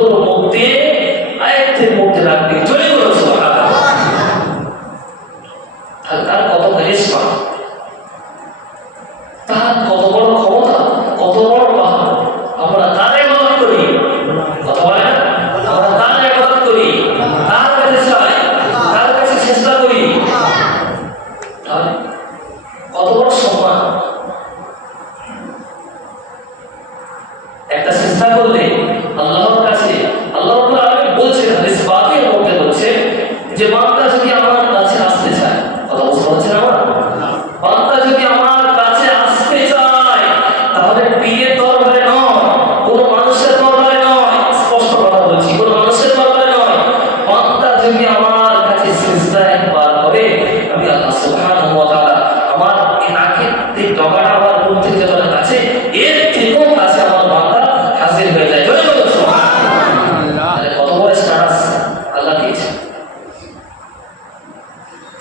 শব্দগুলো মুখ দিয়ে আয়াতের মধ্যে রাখবে, চলে গেল সুবহানাল্লাহ। তার কত কারিশমা, তার কত বড় ক্ষমতা, কত বড় বাহাদুর। আমরা তার ইবাদত করি, কথা বলে না? আমরা তার ইবাদত করি, তার কাছে চাই, তার কাছে চেষ্টা করি, তাহলে কত বড় সম্মান। একটা চেষ্টা করলে আল্লাহর কাছে আল্লাহ রাব্বুল আলামিন বলছেন, হাদিস পাকের মধ্যে বলছে যে বান্দা যদি আমার কাছে আসতে চায়, কথা বুঝতে পারছেন আমার? বান্দা যদি আমার কাছে আসতে চায় তাহলে পীরের দরবারে নয়, কোনো মানুষের দরবারে নয়, স্পষ্ট কথা বলছি, কোনো মানুষের দরবারে নয়, বান্দা যদি আমার কাছে সিজদা একবার করে, আমি আল্লাহ সুবহানাহু ওয়া তাআলা আমার এই নাকের এই ডগাটা আমার মুখ থেকে যতটা কাছে, এর থেকেও কাছে আমার বান্দা হাজির হয়ে যায়। জয় বলো সুবহানাল্লাহ। কত বড় স্ট্যাটাস আল্লাহ দিয়েছে।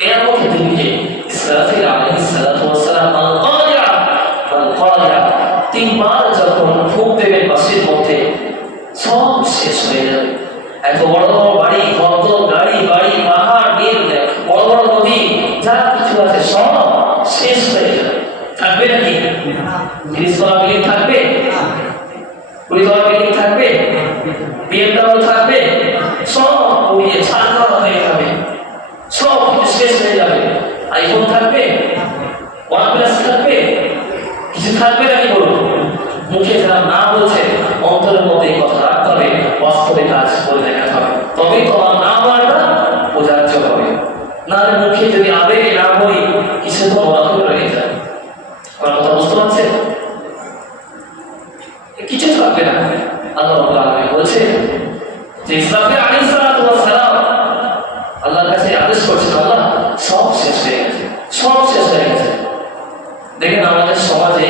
এর মধ্যে দিকে ইসরাফিল আলাইহিস সালাতু ওয়াস সালাম আল-কারিআ তিনবার যখন ফুঁক দেবেন বাঁশির মধ্যে, সব শেষ হয়ে যাবে। এত বড় বড় বাড়ি, কত গাড়ি বাড়ি, পাহাড়, বিল, বড় বড় নদী, যা কিছু আছে সব শেষ হয়ে যাবে। থাকবে নাকি? 30 তলা বিল্ডিং থাকবে? 20 তলা বিল্ডিং থাকবে? BMW থাকবে? সব উড়িয়ে ছাড়খাড় হয়ে যাবে, সব কিছু শেষ হয়ে যাবে। আইফোন থাকবে? OnePlus থাকবে? কিছু থাকবে নাকি বলুন? মুখে যারা না বলছে, অন্তরের মধ্যে এই কথা রাখতে হবে, বাস্তবে কাজ করে দেখাতে হবে, তবেই তোমার না বলাটা বোঝার্য হবে। না মুখে যদি আবেগে না বলি, কিছু তো বলা রয়ে যায়। আমার কথা বুঝতে পারছেন? কিছু থাকবে না। আল্লাহ রাব্বুল আলামিন বলছে যে ইসরাফিল আলাইহিস সালাতু ওয়াস সালাম আল্লাহর কাছে আদেশ করছেন, আল্লাহ সব শেষ হয়ে গেছে, সব শেষ হয়ে গেছে। দেখেন আমাদের সমাজে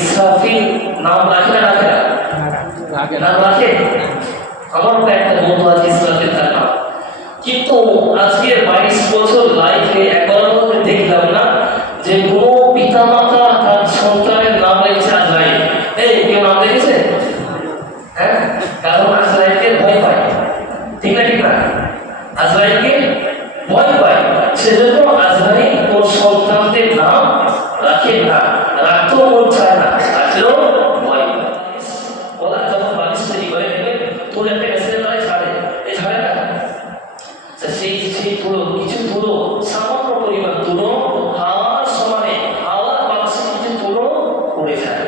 ইসরাফিল নাম রাখে না রাখে না? নাম রাখে। আমার একটা বন্ধু আছে ইসরাফিল তার নাম, কিন্তু আজকে 22 বছর লাইফে একবার দেখলাম না যে কোনো পিতা মাতা তার সন্তানের নাম রেখেছে আজরাইল। এই কেউ নাম রেখেছে? হ্যাঁ, কারণ আজরাইলকে ভয় পায়, ঠিক না? ঠিক না? আজরাইলকে ভয় পায়, সেজন্য আজরাইল ওর সন্তানদের নাম রাখে না, রাখতেও মন চায় না, রাখলেও ভয় পায়। ওরা যখন বালিশ তৈরি করে নেবে, তোর একটা মেসেজের দ্বারা ছাড়ে, এই ছাড়ে না, সেই তুলো, কিছু তুলো, সামান্য পরিমাণ তুলো হাওয়ার সমানে, হাওয়ার বাতাসে কিছু তুলো উড়ে যায়।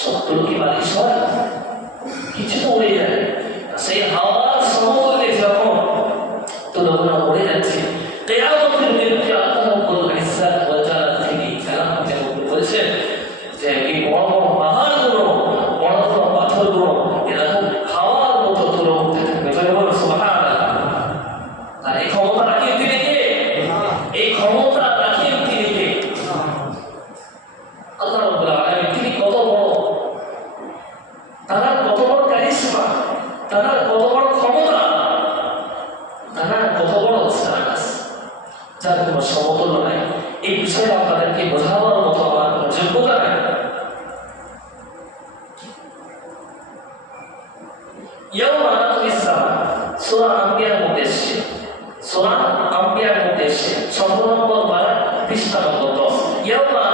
সব তুলো কি বালিশ হয়? কিছু তো উড়ে যায়। সেই হাওয়ার সমতলে যখন তুলোগুলো উড়ে যাচ্ছে, কিয়ামতের দিনে আল্লাহ রাব্বুল ইজ্জাত ওয়াল জালাল তিনি কালাম বলেছেন যে এই বড় বড় পাহাড়গুলো, বড় বড় পাথরগুলো এরকম হাওয়ার মতো তুলো উঠতে থাকবে। জয় বলো সুবহানাল্লাহ। আর এই ক্ষমতা রাখেন তিনি কে? এই ক্ষমতা রাখেন তিনি কে? আল্লাহ রাব্বুল আলামিন। তিনি কত বড়, তার কত বড় কারিশমা, তার কত বড় ক্ষমতা, তার কত বড় স্ট্যাটাস, যার কোনো সমতুল্য নাই। এই বিষয়ে আপনাদেরকে বোঝাবার মতো আমার কোনো যোগ্যতা নাই। ইয়াউমা নাতুমিস সামা, সূরা আম্বিয়ার মধ্যে এসেছে, সূরা আম্বিয়ার মধ্যে এসেছে 17 নম্বর পারা 20 নম্বর 10। ইয়াউমা